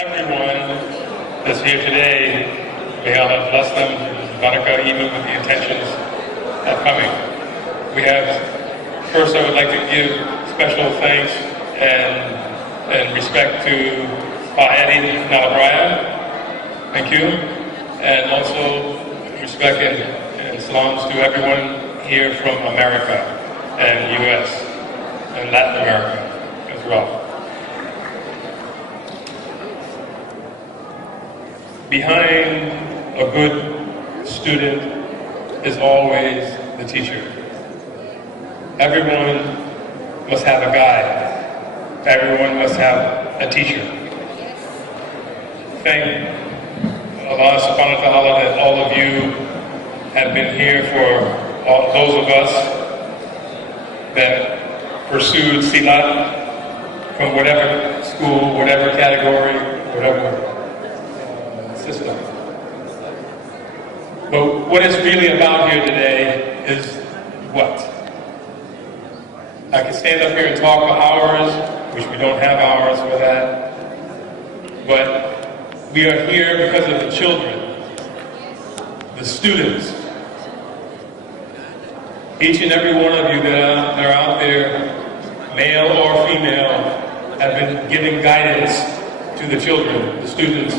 everyone that's here today, may Allah bless them, barakah, even with the intentions of coming. First I would like to give special thanks and respect to Bapak Waleed thank you, and also respect and salams to everyone here from America and US and Latin America as well. Behind a good student is always the teacher. Everyone must have a guide. Everyone must have a teacher. Thank Allah subhanahu wa ta'ala that all of you have been here for all those of us that pursued Silat from whatever school, whatever category, whatever system. But what it's really about here today is what? I could stand up here and talk for hours, which we don't have hours for that, but we are here because of the children, the students. Each and every one of you that are out there, male or female, have been giving guidance to the children, the students.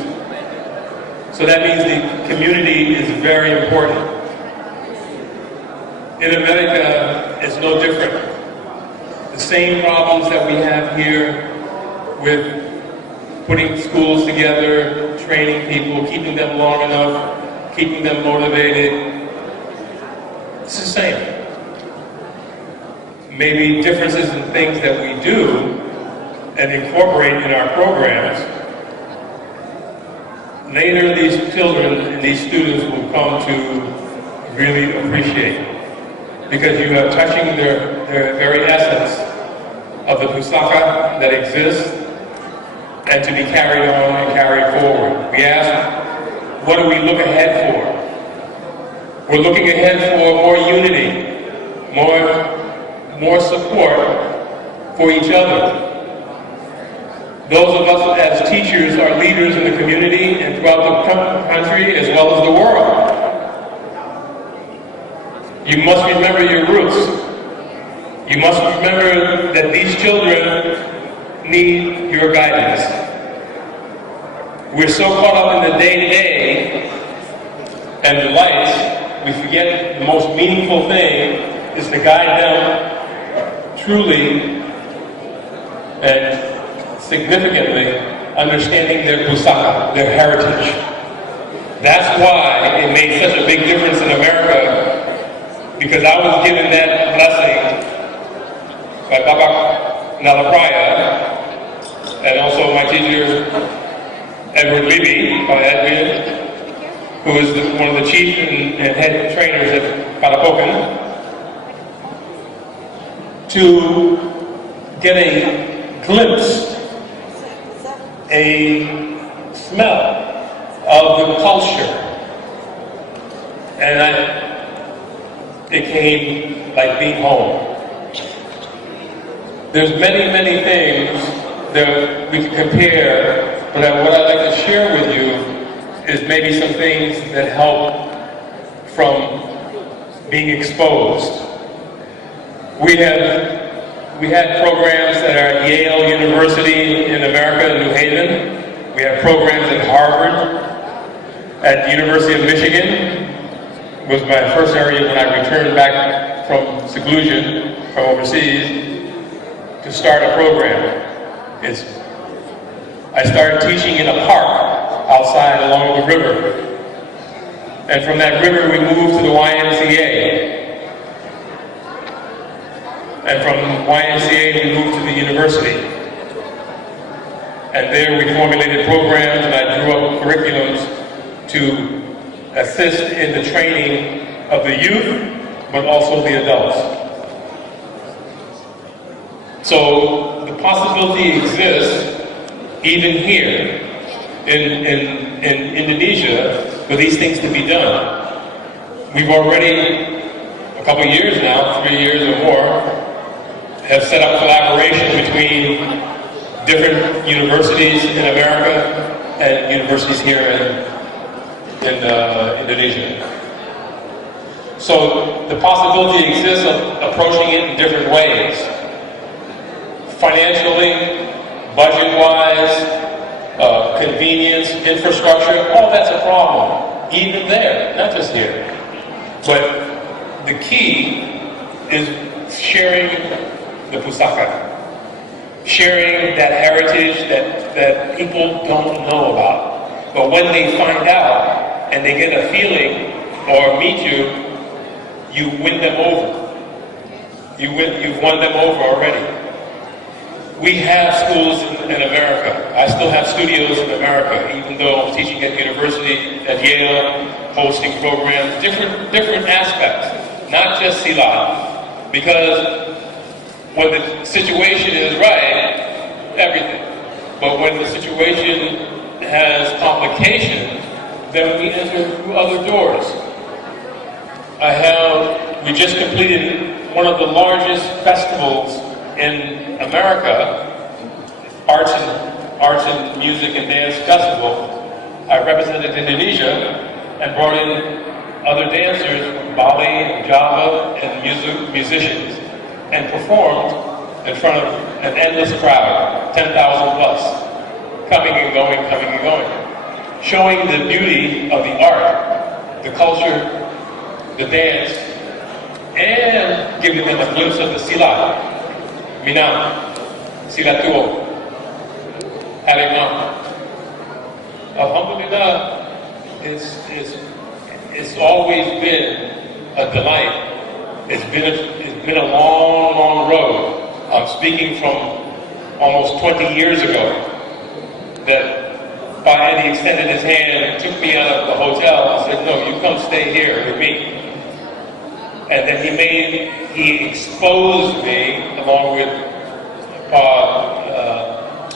So that means the community is very important. In America, it's no different. The same problems that we have here with putting schools together, training people, keeping them long enough, keeping them motivated, it's the same. Maybe differences in things that we do and incorporate in our programs. Later, these children and these students will come to really appreciate, because you are touching their very essence of the pusaka that exists and to be carried on and carried forward. We ask, what do we look ahead for? We're looking ahead for more unity, more support for each other. Those of us as teachers are leaders in the community and throughout the country as well as the world. You must remember your roots. You must remember that these children need your guidance. We're so caught up in the day-to-day and the lights, we forget the most meaningful thing is to guide them truly and significantly understanding their pusaka, their heritage. That's why it made such a big difference in America, because I was given that blessing by Bapak Waleed and also my teacher Edward Libby, by Edwin, who is one of the chief and head trainers at Palapokan, to get a glimpse, a smell of the culture, and it came like being home. There's many things that we can compare, but what I'd like to share with you is maybe some things that help from being exposed. We had programs that are at Yale University in America, in New Haven. We have programs at Harvard, at the University of Michigan. Was my first area when I returned back from seclusion, from overseas, to start a program. I started teaching in a park outside along the river. And from that river we moved to the YMCA. And from YMCA we moved to the university. And there we formulated programs and I drew up curriculums to assist in the training of the youth, but also the adults. So the possibility exists even here in Indonesia for these things to be done. We've already, a couple years now, 3 years or more, have set up collaboration between different universities in America and universities here in Indonesia. So the possibility exists of approaching it in different ways. Financially, budget-wise, convenience, infrastructure, all that's a problem. Even there, not just here. But the key is sharing the pusaka. Sharing that heritage that people don't know about. But when they find out and they get a feeling or meet you, you win them over. You've won them over already. We have schools in America. I still have studios in America, even though I'm teaching at university, at Yale, hosting programs, different aspects, not just Silat. Because when the situation is right, everything. But when the situation has complications, then we enter through other doors. We just completed one of the largest festivals in America, Arts and Music and Dance Festival. I represented Indonesia and brought in other dancers from Bali and Java and musicians and performed in front of an endless crowd, 10,000 plus, coming and going, showing the beauty of the art, the culture, the dance, and giving them a glimpse of the Silat, Minang, Silatuo, Harimau. Alhamdulillah, it's always been a delight. It's been a long, long road. I'm speaking from almost 20 years ago that Bapak extended his hand, took me out of the hotel, and said, "No, you come stay here with me." And then he exposed me, along with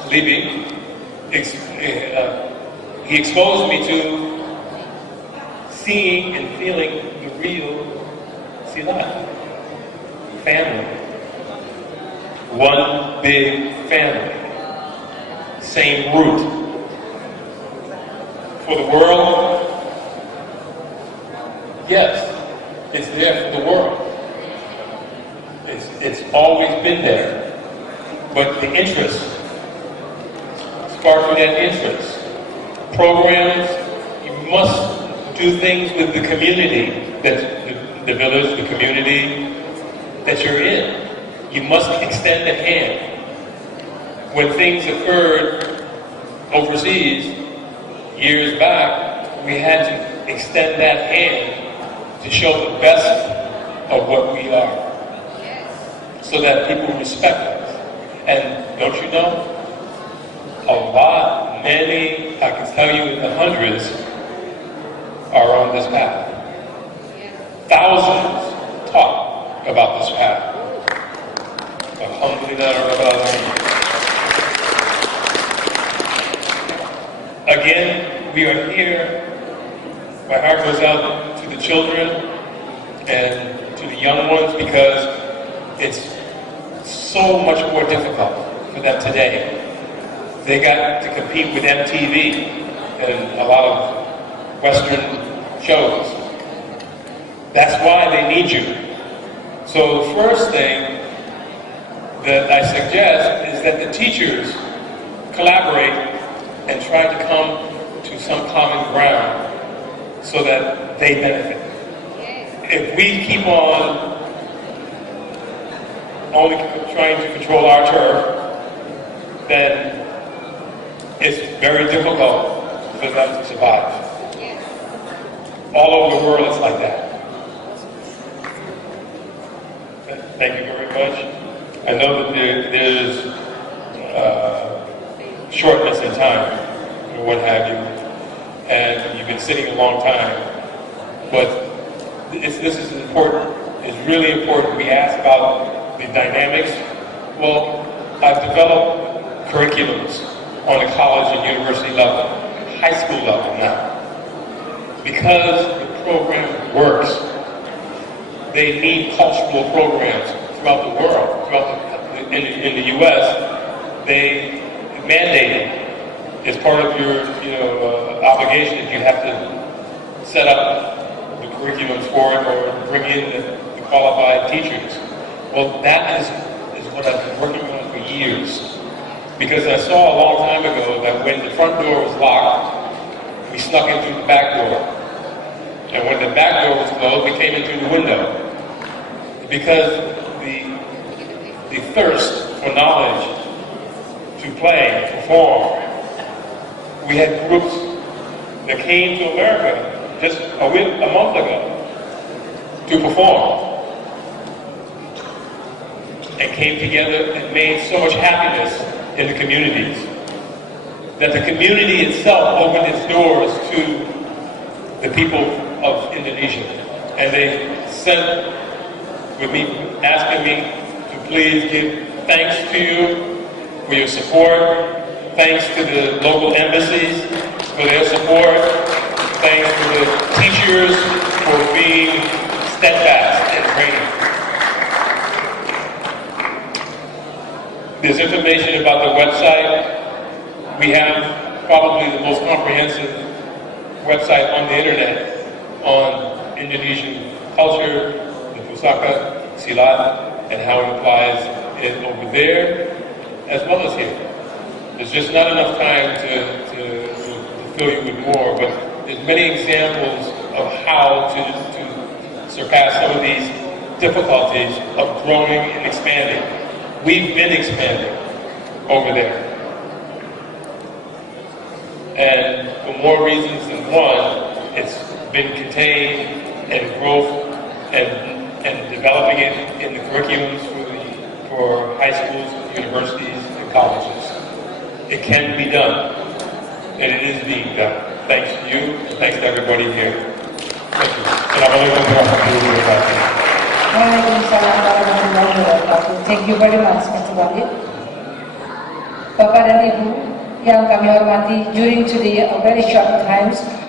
Libby, he exposed me to seeing and feeling the real Silat. Family. One big family. Same root. For the world, yes, it's there for the world. It's always been there. But the interest, spark with that interest. Programs, you must do things with the community, the village, the community that you're in. You must extend a hand. When things occurred overseas, years back, we had to extend that hand to show the best of what we are, so that people respect us. And don't you know, many, I can tell you in the hundreds, are on this path. Thousands talk about this path. Again, we are here. My heart goes out to the children and to the young ones, because it's so much more difficult for them today. They got to compete with MTV and a lot of Western shows. That's why they need you. So the first thing that I suggest is that the teachers collaborate and try to come to some common ground so that they benefit. If we keep on only trying to control our turf, then it's very difficult for them to survive. All over the world it's like that. Thank you very much. I know that there's shortness in time, or what have you, and you've been sitting a long time, but this is important. It's really important. We ask about the dynamics. Well, I've developed curriculums on the college and university level, high school level now. Because the program works, they need cultural programs throughout the world. In the U.S., they mandated. It's part of your obligation that you have to set up the curriculums for it or bring in the qualified teachers. Well, that is what I've been working on for years. Because I saw a long time ago that when the front door was locked, we snuck in through the back door. And when the back door was closed, we came in through the window. Because the thirst for knowledge, to play, perform, we had groups that came to America just a month ago to perform. And came together and made so much happiness in the communities that the community itself opened its doors to the people of Indonesia. And they sent with me, asking me to please give thanks to you for your support, thanks to the local embassies for their support, thanks to the teachers for being steadfast in training. There's information about the website. We have probably the most comprehensive website on the internet on Indonesian culture, the Pencak Silat, and how it applies it over there as well as here. There's just not enough time to fill you with more, but there's many examples of how to surpass some of these difficulties of growing and expanding. We've been expanding over there. And for more reasons than one, it's been contained and growth and developing it in the curriculums for high schools, universities, and colleges. It can be done, and it is being done. Thanks to you, and thanks to everybody here. Thank you. Assalamualaikum warahmatullahi wabarakatuh. Waalaikumsalam warahmatullahi wabarakatuh. Thank you very much, Mr. Waleed. Bapak dan Ibu yang kami hormati, during today a very short times,